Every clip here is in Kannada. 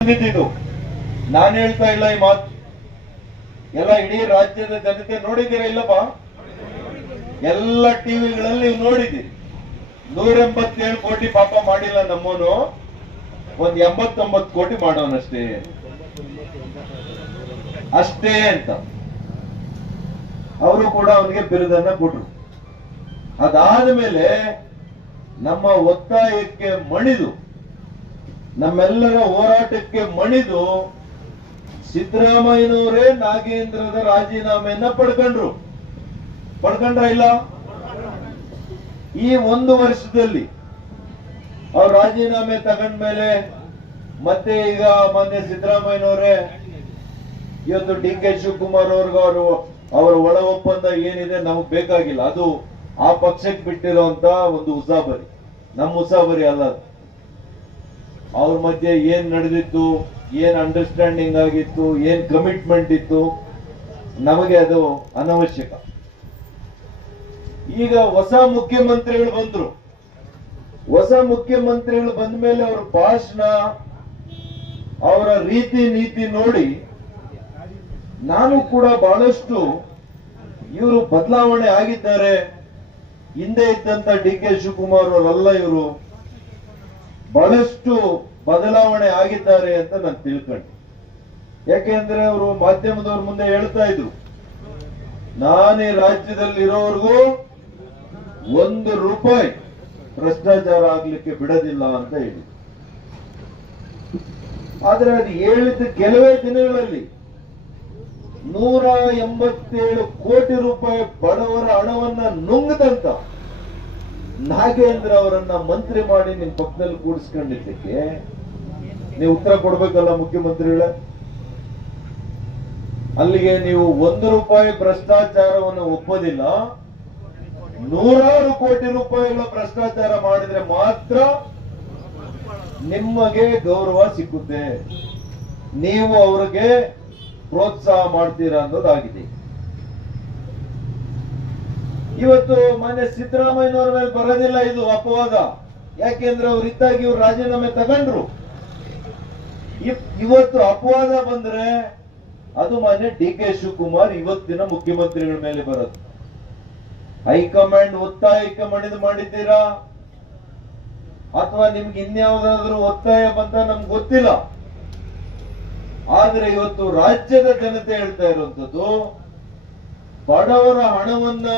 ಬಂದಿದ್ದು ನಾನು ಹೇಳ್ತಾ ಇಲ್ಲ ಈ ಮಾತು. ಎಲ್ಲ ಇಡೀ ರಾಜ್ಯದ ಜನತೆ ನೋಡಿದ್ದೀರಾ ಇಲ್ಲಪ್ಪ? ಎಲ್ಲ ಟಿವಿಗಳಲ್ಲಿ ನೀವು ನೋಡಿದ್ದೀರಿ. 187 ಕೋಟಿ ಪಾಪ ಮಾಡಿಲ್ಲ ನಮ್ಮವನು, ಒಂದ್ 89 ಕೋಟಿ ಮಾಡೋನಷ್ಟೇ ಅಷ್ಟೇ ಅಂತ ಅವರು ಕೂಡ ಅವನಿಗೆ ಬಿರುದನ್ನ ಕೊಟ್ರು. ಅದಾದ ಮೇಲೆ ನಮ್ಮ ಒತ್ತಾಯಕ್ಕೆ ಮಣಿದು, ನಮ್ಮೆಲ್ಲರ ಹೋರಾಟಕ್ಕೆ ಮಣಿದು ಸಿದ್ದರಾಮಯ್ಯನವರೇ ನಾಗೇಂದ್ರದ ರಾಜೀನಾಮೆಯನ್ನ ಪಡ್ಕೊಂಡ್ರ ಇಲ್ಲ? ಈ 1 ವರ್ಷದಲ್ಲಿ ಅವ್ರು ರಾಜೀನಾಮೆ ತಗೊಂಡ್ಮೇಲೆ ಮತ್ತೆ ಈಗ ಮೊನ್ನೆ ಸಿದ್ದರಾಮಯ್ಯನವರೇ ಇವತ್ತು ಡಿ ಕೆ ಶಿವಕುಮಾರ್ ಅವ್ರಿಗೂ ಅವರ ಒಳ ಒಪ್ಪಂದ ಏನಿದೆ ನಮಗ್ ಬೇಕಾಗಿಲ್ಲ, ಅದು ಆ ಪಕ್ಷಕ್ಕೆ ಬಿಟ್ಟಿರುವಂತ ಒಂದು ಉಸಾಬರಿ, ನಮ್ಮ ಉಸಾಬರಿ ಅಲ್ಲ. ಅವ್ರ ಮಧ್ಯೆ ಏನ್ ನಡೆದಿತ್ತು, ಏನ್ ಅಂಡರ್ಸ್ಟ್ಯಾಂಡಿಂಗ್ ಆಗಿತ್ತು, ಏನ್ ಕಮಿಟ್ಮೆಂಟ್ ಇತ್ತು, ನಮಗೆ ಅದು ಅನವಶ್ಯಕ. ಈಗ ಹೊಸ ಮುಖ್ಯಮಂತ್ರಿಗಳು ಬಂದ್ರು. ಹೊಸ ಮುಖ್ಯಮಂತ್ರಿಗಳು ಬಂದ ಮೇಲೆ ಅವರ ಭಾಷಣ, ಅವರ ರೀತಿ ನೀತಿ ನೋಡಿ ನಾನು ಕೂಡ ಬಹಳಷ್ಟು ಇವರು ಬದಲಾವಣೆ ಆಗಿದ್ದಾರೆ. ಹಿಂದೆ ಇದ್ದಂತ ಡಿ ಕೆ ಶಿವಕುಮಾರ್ ಅವರಲ್ಲ, ಇವರು ಬಹಳಷ್ಟು ಬದಲಾವಣೆ ಆಗಿದ್ದಾರೆ ಅಂತ ನಾನು ತಿಳ್ಕೊಂಡೆ. ಯಾಕೆಂದ್ರೆ ಅವರು ಮಾಧ್ಯಮದವ್ರ ಮುಂದೆ ಹೇಳ್ತಾ ಇದ್ರು, ನಾನೇ ರಾಜ್ಯದಲ್ಲಿ ಇರೋವರೆಗೂ 1 ರೂಪಾಯಿ ಭ್ರಷ್ಟಾಚಾರ ಆಗ್ಲಿಕ್ಕೆ ಬಿಡೋದಿಲ್ಲ ಅಂತ ಹೇಳಿ. ಆದ್ರೆ ಅದು ಹೇಳಿದ ಕೆಲವೇ ದಿನಗಳಲ್ಲಿ 187 ಕೋಟಿ ರೂಪಾಯಿ ಬಡವರ ಹಣವನ್ನ ನುಂಗದಂತ ನಾಗೇಂದ್ರ ಅವರನ್ನ ಮಂತ್ರಿ ಮಾಡಿ ನಿಮ್ ಪಕ್ಕದಲ್ಲಿ ಕೂಡಿಸ್ಕೊಂಡಿದ್ದಕ್ಕೆ ನೀವು ಉತ್ತರ ಕೊಡ್ಬೇಕಲ್ಲ ಮುಖ್ಯಮಂತ್ರಿಗಳೇ. ಅಲ್ಲಿಗೆ ನೀವು 1 ರೂಪಾಯಿ ಭ್ರಷ್ಟಾಚಾರವನ್ನು ಒಪ್ಪೋದಿಲ್ಲ, 100 ಕೋಟಿ ರೂಪಾಯಿಗಳ ಭ್ರಷ್ಟಾಚಾರ ಮಾಡಿದ್ರೆ ಮಾತ್ರ ನಿಮಗೆ ಗೌರವ ಸಿಕ್ಕುತ್ತೆ, ನೀವು ಅವರಿಗೆ ಪ್ರೋತ್ಸಾಹ ಮಾಡ್ತೀರಾ ಅನ್ನೋದಾಗಿದೆ. ಇವತ್ತು ಮಾನ್ಯ ಸಿದ್ದರಾಮಯ್ಯನವರ ಮೇಲೆ ಬರೋದಿಲ್ಲ ಇದು ಅಪವಾದ, ಯಾಕೆಂದ್ರೆ ಅವ್ರು ಇದ್ದಾಗಿ ಇವ್ರು ರಾಜೀನಾಮೆ ತಗೊಂಡ್ರು. ಇವತ್ತು ಅಪವಾದ ಬಂದ್ರೆ ಅದು ಮಾನ್ಯ ಡಿ ಕೆ ಶಿವಕುಮಾರ್ ಇವತ್ತಿನ ಮುಖ್ಯಮಂತ್ರಿಗಳ ಮೇಲೆ ಬರೋದು. ಹೈಕಮಾಂಡ್ ಒತ್ತಾಯಕ್ಕೆ ಮಾಡಿದ್ದೀರಾ ಅಥವಾ ನಿಮ್ಗೆ ಇನ್ಯಾವುದಾದ್ರೂ ಒತ್ತಾಯ ಬಂತ ನಮ್ಗೆ ಗೊತ್ತಿಲ್ಲ. ಆದ್ರೆ ಇವತ್ತು ರಾಜ್ಯದ ಜನತೆ ಹೇಳ್ತಾ ಇರುವಂತದ್ದು, ಬಡವರ ಹಣವನ್ನ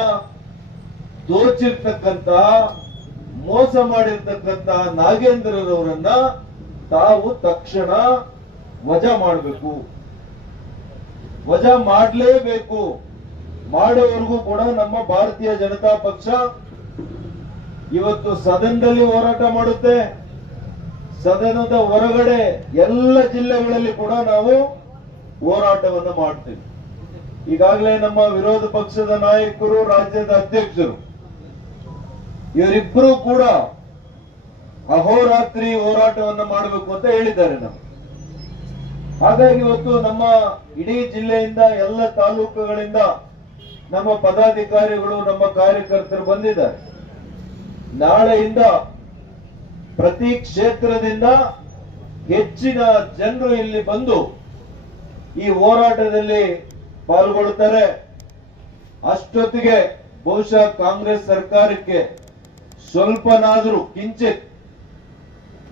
ದೋಚಿರ್ತಕ್ಕಂತಹ, ಮೋಸ ಮಾಡಿರ್ತಕ್ಕಂತಹ ನಾಗೇಂದ್ರರವರನ್ನ ತಾವು ತಕ್ಷಣ ವಜಾ ಮಾಡಬೇಕು, ವಜಾ ಮಾಡಲೇಬೇಕು. ಮಾಡೋವರೆಗೂ ಕೂಡ ನಮ್ಮ ಭಾರತೀಯ ಜನತಾ ಪಕ್ಷ ಇವತ್ತು ಸದನದಲ್ಲಿ ಹೋರಾಟ ಮಾಡುತ್ತೆ, ಸದನದ ಹೊರಗಡೆ ಎಲ್ಲ ಜಿಲ್ಲೆಗಳಲ್ಲಿ ಕೂಡ ನಾವು ಹೋರಾಟವನ್ನು ಮಾಡ್ತೀವಿ. ಈಗಾಗಲೇ ನಮ್ಮ ವಿರೋಧ ಪಕ್ಷದ ನಾಯಕರು, ರಾಜ್ಯದ ಅಧ್ಯಕ್ಷರು ಇವರಿಬ್ಬರು ಕೂಡ ಅಹೋರಾತ್ರಿ ಹೋರಾಟವನ್ನು ಮಾಡಬೇಕು ಅಂತ ಹೇಳಿದ್ದಾರೆ ನಾವು. ಹಾಗಾಗಿ ಇವತ್ತು ನಮ್ಮ ಇಡೀ ಜಿಲ್ಲೆಯಿಂದ, ಎಲ್ಲ ತಾಲೂಕುಗಳಿಂದ ನಮ್ಮ ಪದಾಧಿಕಾರಿಗಳು, ನಮ್ಮ ಕಾರ್ಯಕರ್ತರು ಬಂದಿದ್ದಾರೆ. ನಾಳೆಯಿಂದ ಪ್ರತಿ ಕ್ಷೇತ್ರದಿಂದ ಹೆಚ್ಚಿನ ಜನರು ಇಲ್ಲಿ ಬಂದು ಈ ಹೋರಾಟದಲ್ಲಿ ಪಾಲ್ಗೊಳ್ಳುತ್ತಾರೆ. ಅಷ್ಟೊತ್ತಿಗೆ ಬಹುಶಃ ಕಾಂಗ್ರೆಸ್ ಸರ್ಕಾರಕ್ಕೆ ಸ್ವಲ್ಪನಾದರೂ ಕಿಂಚಿತ್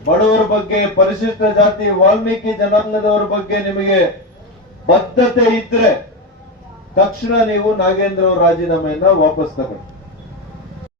ಬಡವರ ಬಗ್ಗೆ, ಪರಿಶಿಷ್ಟ ಜಾತಿ, ವಾಲ್ಮೀಕಿ ಜನಾಂಗದವರ ಬಗ್ಗೆ ನಿಮಗೆ ಬದ್ಧತೆ ಇದ್ರೆ ತಕ್ಷಣ ನೀವು ನಾಗೇಂದ್ರ ಅವರ ರಾಜೀನಾಮೆಯನ್ನ ವಾಪಸ್ ತಗೊಳ್ಳಿ.